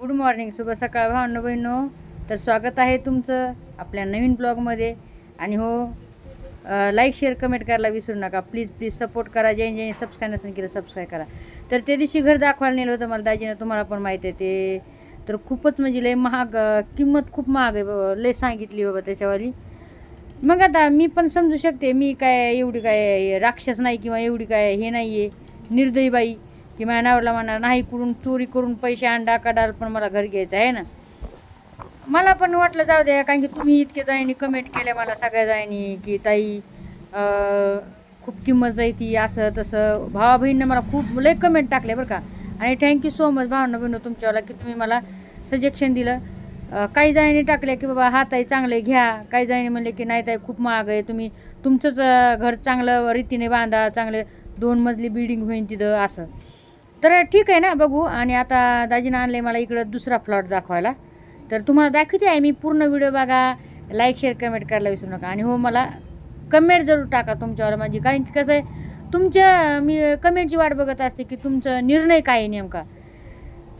Good morning, शुभ सकाळ भावनो बहिणो. तर स्वागत आहे तुमचं आपल्या नवीन ब्लॉगमध्ये. आणि हो, लाईक शेअर कमेंट करायला विसरू नका प्लीज. प्लीज सपोर्ट करा. ज्यांनी सबस्क्राईब नसेल केलं सबस्क्राईब करा. तर त्या दिवशी घर दाखवायला नेलं होतं मला दाजीनं, तुम्हाला पण माहीत आहे ते. तर खूपच म्हणजे लय महाग, किंमत खूप महाग आहे बाबा, लय सांगितली बाबा त्याच्यावाली. मग आता मी पण समजू शकते, मी काय एवढी काय राक्षस नाही किंवा एवढी काय हे नाही आहे निर्दयी बाई की माझ्या नावाला म्हणणार नाही, करून चोरी करून पैसे अंडा काढाल पण मला घर घ्यायचं आहे ना. मला पण वाटलं जाऊ द्या, कारण की तुम्ही इतके जाईनी कमेंट केल्या मला सगळ्या जाईनी की ताई खूप किंमत जायती असं तसं. भावा बहिणीनं मला खूप लय कमेंट टाकले बरं का. आणि थँक्यू सो मच भावना बहिणं तुमच्यावाला की तुम्ही मला सजेशन दिलं. काही जणांनी टाकले की बाबा हा ताई चांगले घ्या, काही जणांनी म्हणले की नाही ताई खूप महाग आहे, तुम्ही तुमचंच घर चांगलं रीतीने बांधा, चांगले 2 मजली बिल्डिंग होईल तिथं असं. तर ठीक आहे ना, बघू. आणि आता दाजीनं आणले मला इकडं दुसरा प्लॉट दाखवायला. तर तुम्हाला दाखवते आहे मी, पूर्ण व्हिडिओ बघा, लाईक शेअर कमेंट करायला विसरू नका. आणि हो, मला कमेंट जरूर टाका तुमच्यावर माझी, कारण की कसं आहे तुमच्या मी कमेंटची वाट बघत असते की तुमचा निर्णय काय आहे नेमका.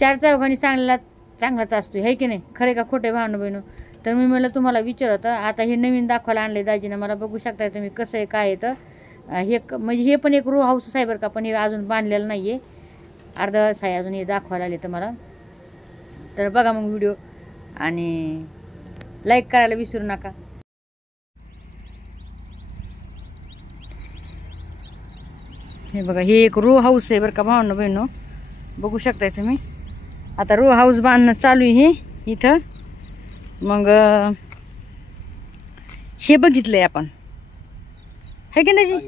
4 चौघांनी चांगलाच असतो आहे की नाही, खरे का खोटे भावना बहिणू. तर मी म्हणलं तुम्हाला विचारतं. आता हे नवीन दाखवायला आणले दाजीनं मला, बघू शकता तुम्ही कसं आहे काय आहे. तर हे म्हणजे हे पण एक रो हाऊस आहे बरं का, पण हे अजून बांधलेलं नाही आहे, अर्धा आहे अजून. हे दाखवायला आले तर मला. तर बघा मग व्हिडिओ आणि लाईक करायला विसरू नका. हे बघा, हे एक रो हाऊस आहे बरं का भावना बहिणो, बघू शकताय तुम्ही. आता रो हाऊस बांधणं चालू आहे इथं. मग हे बघितलंय आपण है की नाही,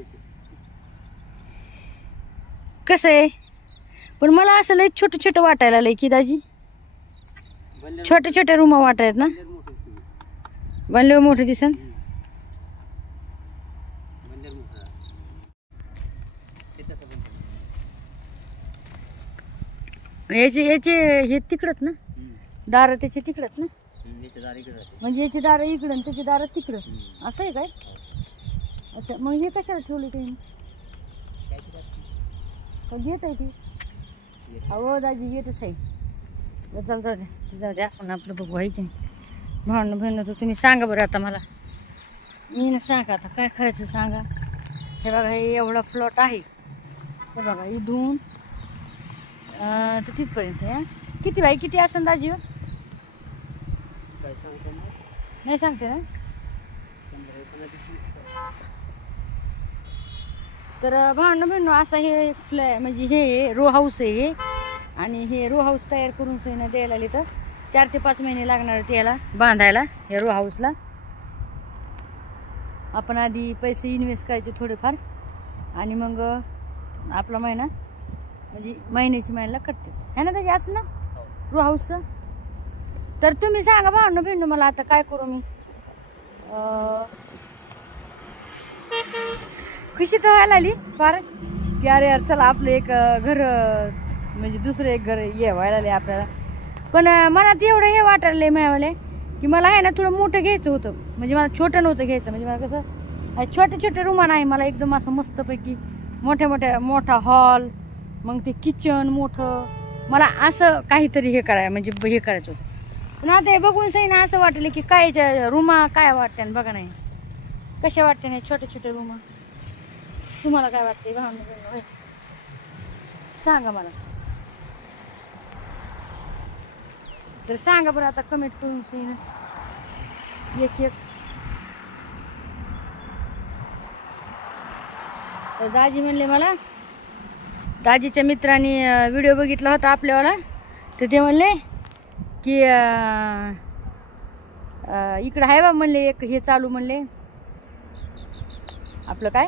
कसं आहे. पण मला असं लय छोटं छोटं वाटायला लय की दाजी, छोट्या छोट्या रूमा वाटायत ना, बनल्यावर मोठं दिसन. याचे याचे हे तिकडत ना, दार त्याचे तिकडत ना, म्हणजे याची दारं इकडं आणि त्याची दारं तिकडं, असं आहे काय. अच्छा, मग हे कशाला ठेवले त्यांनी, येत आहे ती. अहो दाजी येतच आहे. जाऊ द्या आपण आपलं बघू आहे की नाही. भावना बहिणं तर तुम्ही सांगा बरं आता मला, मी ना सांगा आता काय करायचं सांगा. हे बघा, हे एवढा प्लॉट आहे, हे बघा इथून तर तिथपर्यंत आहे. किती बाई किती असं दाजी नाही सांगते ना. तर भावना बहिणं असं हे म्हणजे हे रो हाऊस आहे हे. आणि हे रो हाऊस तयार करून सैना द्यायला आले तर 4 ते 5 महिने लागणार त्याला बांधायला. या रो हाऊसला आपण आधी पैसे इन्व्हेस्ट करायचे थोडेफार, आणि मग आपला महिना म्हणजे महिन्याला करते है ना त्याची, असं ना रो हाऊसचं. तर तुम्ही सांगा भावना बहिणं मला आता काय करू मी. खुशी तर व्हायला आली फार की अरे यार चला आपलं एक घर म्हणजे दुसरं एक घर ये व्हायला आले आपल्याला. पण मनात एवढं हे वाटायला मिळाले की मला आहे ना थोडं मोठं घ्यायचं होतं. म्हणजे मला छोटं नव्हतं घ्यायचं, म्हणजे मला कसं छोटे छोटे रूम नाही, मला एकदम असं मस्तपैकी मोठा हॉल, मग ते किचन मोठं, मला असं काहीतरी हे करायचं म्हणजे हे करायचं होतं. पण आता हे बघून सही ना असं वाटलं की काय रूमा काय वाटते ना, बघा नाही कशा वाटते नाही छोटे छोटे रूम. तुम्हाला काय वाटते भावना सांगा मला. तर सांगा बरं आता कमेंट करून सही एक. तर दाजी म्हणले मला, दाजीच्या मित्रांनी व्हिडिओ बघितला होता आपल्यावाला, तर ते म्हणले की इकडं आहे बा म्हणले एक हे चालू म्हणले आपलं काय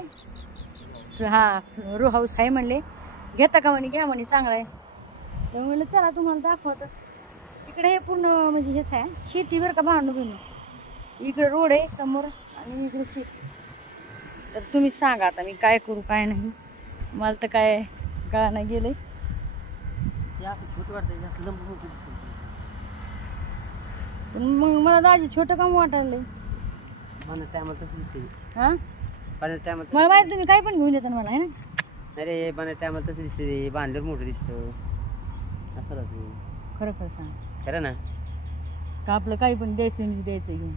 हा रो हाऊस आहे म्हणले, घेता का म्हणे, घ्या म्हणे चांगला आहे. तर म्हणलं चला तुम्हाला दाखवतं. इकडे हे पूर्ण म्हणजे हेच आहे शेती बरं का भांडू बिनू. इकडे रोड आहे समोर आणि इकडे शेती. तर तुम्ही सांगा आता मी काय करू काय नाही, मला तर काय कळा नाही गेले. पण मग मला दाजी छोटं काम वाटायला हा. मला माहिती तुम्ही काय पण घेऊन देता मला आहे ना. अरे बनायचं आम्हाला तसं दिसते, बांधल्यावर मोठं दिसतं असं राहते. खरं खरं सांग. खरं ना. का आपलं काही पण द्यायचं नाही द्यायचं घेऊन.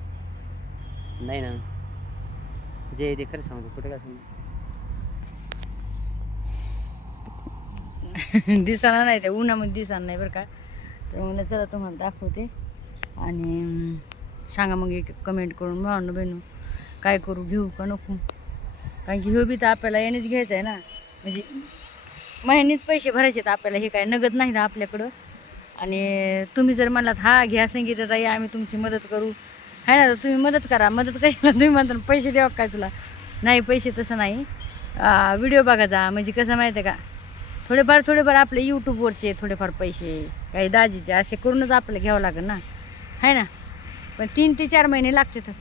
नाही ना जे ते खरं सांगतो कुठे काय सांगतो. दिसाना नाही त्या उन्हामध्ये दिसाना नाही बरं का. तर म्हणलं चला तुम्हाला दाखवते आणि सांगा मग एक कमेंट करून भावना बहिणू काय करू घेऊ का नको. कारण की हे बी तर आपल्याला यानेच घ्यायचं आहे ना. म्हणजे महिन्यानेच पैसे भरायचे आहेत आपल्याला. हे काय नगद नाही ना आपल्याकडं. आणि तुम्ही जर म्हणलात हा घ्या संगीता ताई आम्ही तुमची मदत करू आहे ना. तर तुम्ही मदत करा. मदत कशाला तुम्ही म्हणता पैसे द्यावं काय तुला. नाही पैसे तसं नाही. व्हिडिओ बघा जा. म्हणजे कसं माहिती आहे का थोडेफार आपले यूट्यूबवरचे थोडेफार पैसे काही दाजीचे असे करूनच आपल्याला घ्यावं लागेल ना आहे ना. पण 3 ते 4 महिने लागते. तर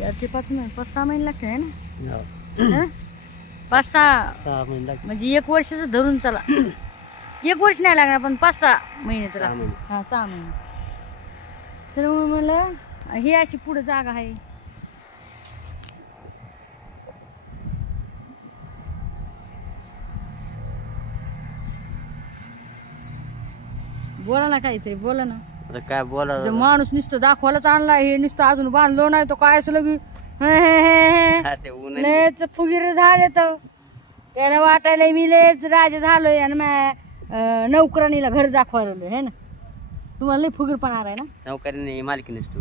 4 ते 5 महिने 5-6 महिने लागते आहे ना. 5-6 महिने लागते. म्हणजे 1 वर्षाचं धरून चला. 1 वर्ष नाही लागणार पण 5-6 महिने तर 6 महिने. तर मग म्हणलं ही अशी पुढे जागा आहे. बोला ना काहीतरी बोला ना. आता काय बोला माणूस नुसतं दाखवायलाच आणला. हे नुसतं अजून बांधलो नाही तो काय असं लगी लयच फुगीर झाले. तर त्याला वाटायला मी लयच राजे झालोय आणि नोकरानीला घर दाखवायला आहे ना. तुम्हाला लय फुगीरपणा आलाय ना. नोकरीने मालकी नसतो.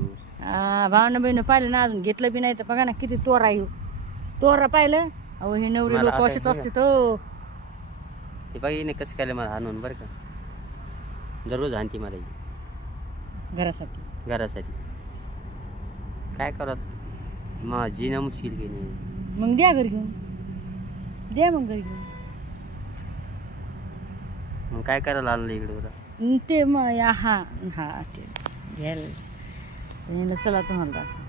भावना बहिण पाहिलं ना अजून घेतलं बी नाही. तर बघा ना किती तोरा येऊ तोरा पाहिलं. अहो हे नवरी लोक असेच असते. तो ते बघ कसं केलं मला आणून बरं का. दररोज आणते मला घरासाठी काय करत माझी ना मुश्किल की नाही. मग द्या घरी घेऊन द्या मग घरी घेऊन. मग काय करायला आणलं इकडे तुला. ते मग हा हा ते घ्यायला चला तुम्हाला दाखव.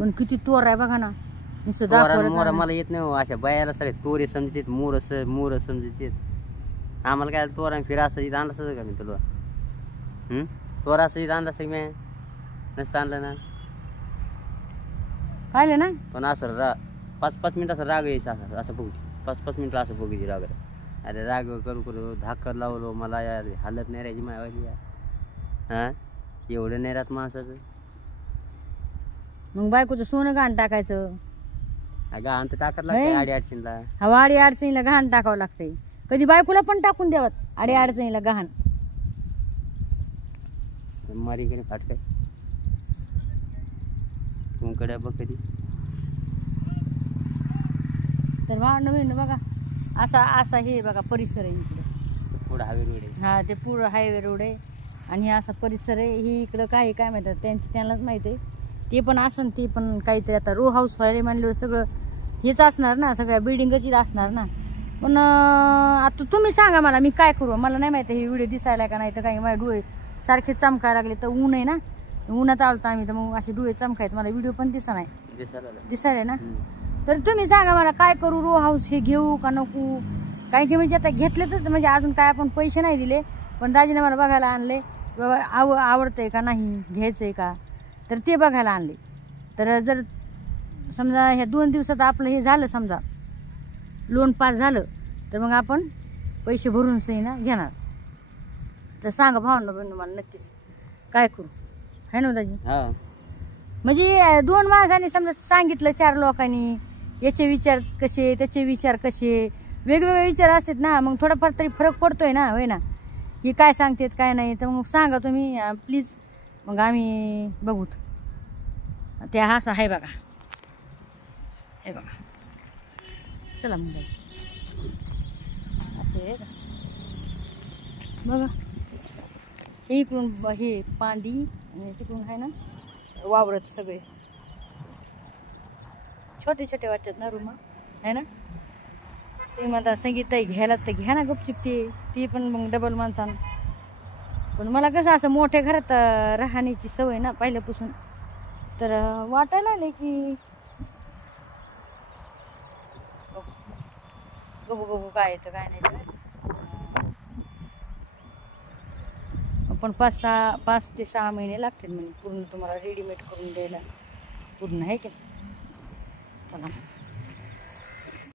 पण किती तोर आहे बघा ना. नुसतं दाखवलं मला येत नाही अशा बायाला सगळे तोरे समजतात मोर समजतात. आम्हाला काय तोरा फिरा असं आणलं असं का मी तुला. तोरा असं आणलं असं मी नसतं आणलं ना. पाहिलं ना. पण असं 5-5 मिनिट असं राग यायचं असं बघू 5-5 मिनिट असं बघू राग. अरे राग करू धाकर लावलो मला यार हालत नाही राहायची मायावाली यार. हा एवढं नाही राहत माणसाचं. मग बायकोचं सोनं घाण टाकायचं. घाण तर टाकत लागते अडीअडचणीला. हवा अडचणीला घाण टाकावं लागतंय. कधी बायकोला पण टाकून द्यावत अडचणीला घाण. मारी गेली फाटकाय तुमकडे बघ कधी. तर नवीन बघा असा हे बघा परिसर आहे इकडे. पुढं हायवे रोड आहे. हा ते पुढं हायवे रोड आहे आणि हे असा परिसर आहे. ही इकडं काय म्हणतात त्यांनाच माहिती आहे. ते पण असं ते पण काहीतरी आता रो हाऊस व्हायला म्हणल्यावर सगळं हेच असणार ना. सगळ्या बिल्डिंगच असणार ना. पण आता तुम्ही सांगा मला मी काय करू. मला नाही माहिती हे व्हिडिओ दिसायला का नाही. तर काही माझे डोळे सारखे चमकायला लागले. तर ऊन आहे ना उन्हात आलतो आम्ही तर मग असे डोळे चमकायत. मला व्हिडिओ पण दिसायला ना. तर तुम्ही सांगा मला काय करू. रो हाऊस हे घेऊ का नको. काही की म्हणजे आता घेतलेच म्हणजे अजून काय आपण पैसे नाही दिले. पण दाजीने मला बघायला आणले बाबा आवडतंय का नाही घ्यायचंय का. तर ते बघायला आणले. तर जर समजा ह्या 2 दिवसात आपलं हे झालं समजा लोन पास झालं तर मग आपण पैसे भरून सही ना घेणार. तर सांगा भावना बहिण मला नक्कीच काय करू है ना दाजी. म्हणजे 2 माणसांनी समजा सांगितलं 4 लोकांनी याचे विचार कसे त्याचे विचार कसे वेगवेगळे विचार असतात ना. मग थोडाफार तरी फरक पडतोय ना होय ना. की काय सांगतात काय नाही. तर मग सांगा तुम्ही प्लीज. मग आम्ही बघूत. ते असं आहे बघा हे बघा. चला मग असे आहे का बघा. हे इकडून हे पांदी आणि तिकडून आहे ना वावरत सगळे छोटे छोटे वाटतात ना रूम आहे ना. ते म्हणतात संगीत घ्यायला तर घ्या ना गपचिप ती पण मग डबल म्हणतात. पण मला कसं असं मोठ्या घरात राहण्याची सवय ना पहिल्यापासून. तर वाटायला लागले की बघू काय येतं काय नाही. पण 5 ते 6 महिने लागतील म्हणजे पूर्ण तुम्हाला रेडीमेड करून द्यायला पूर्ण आहे की. चला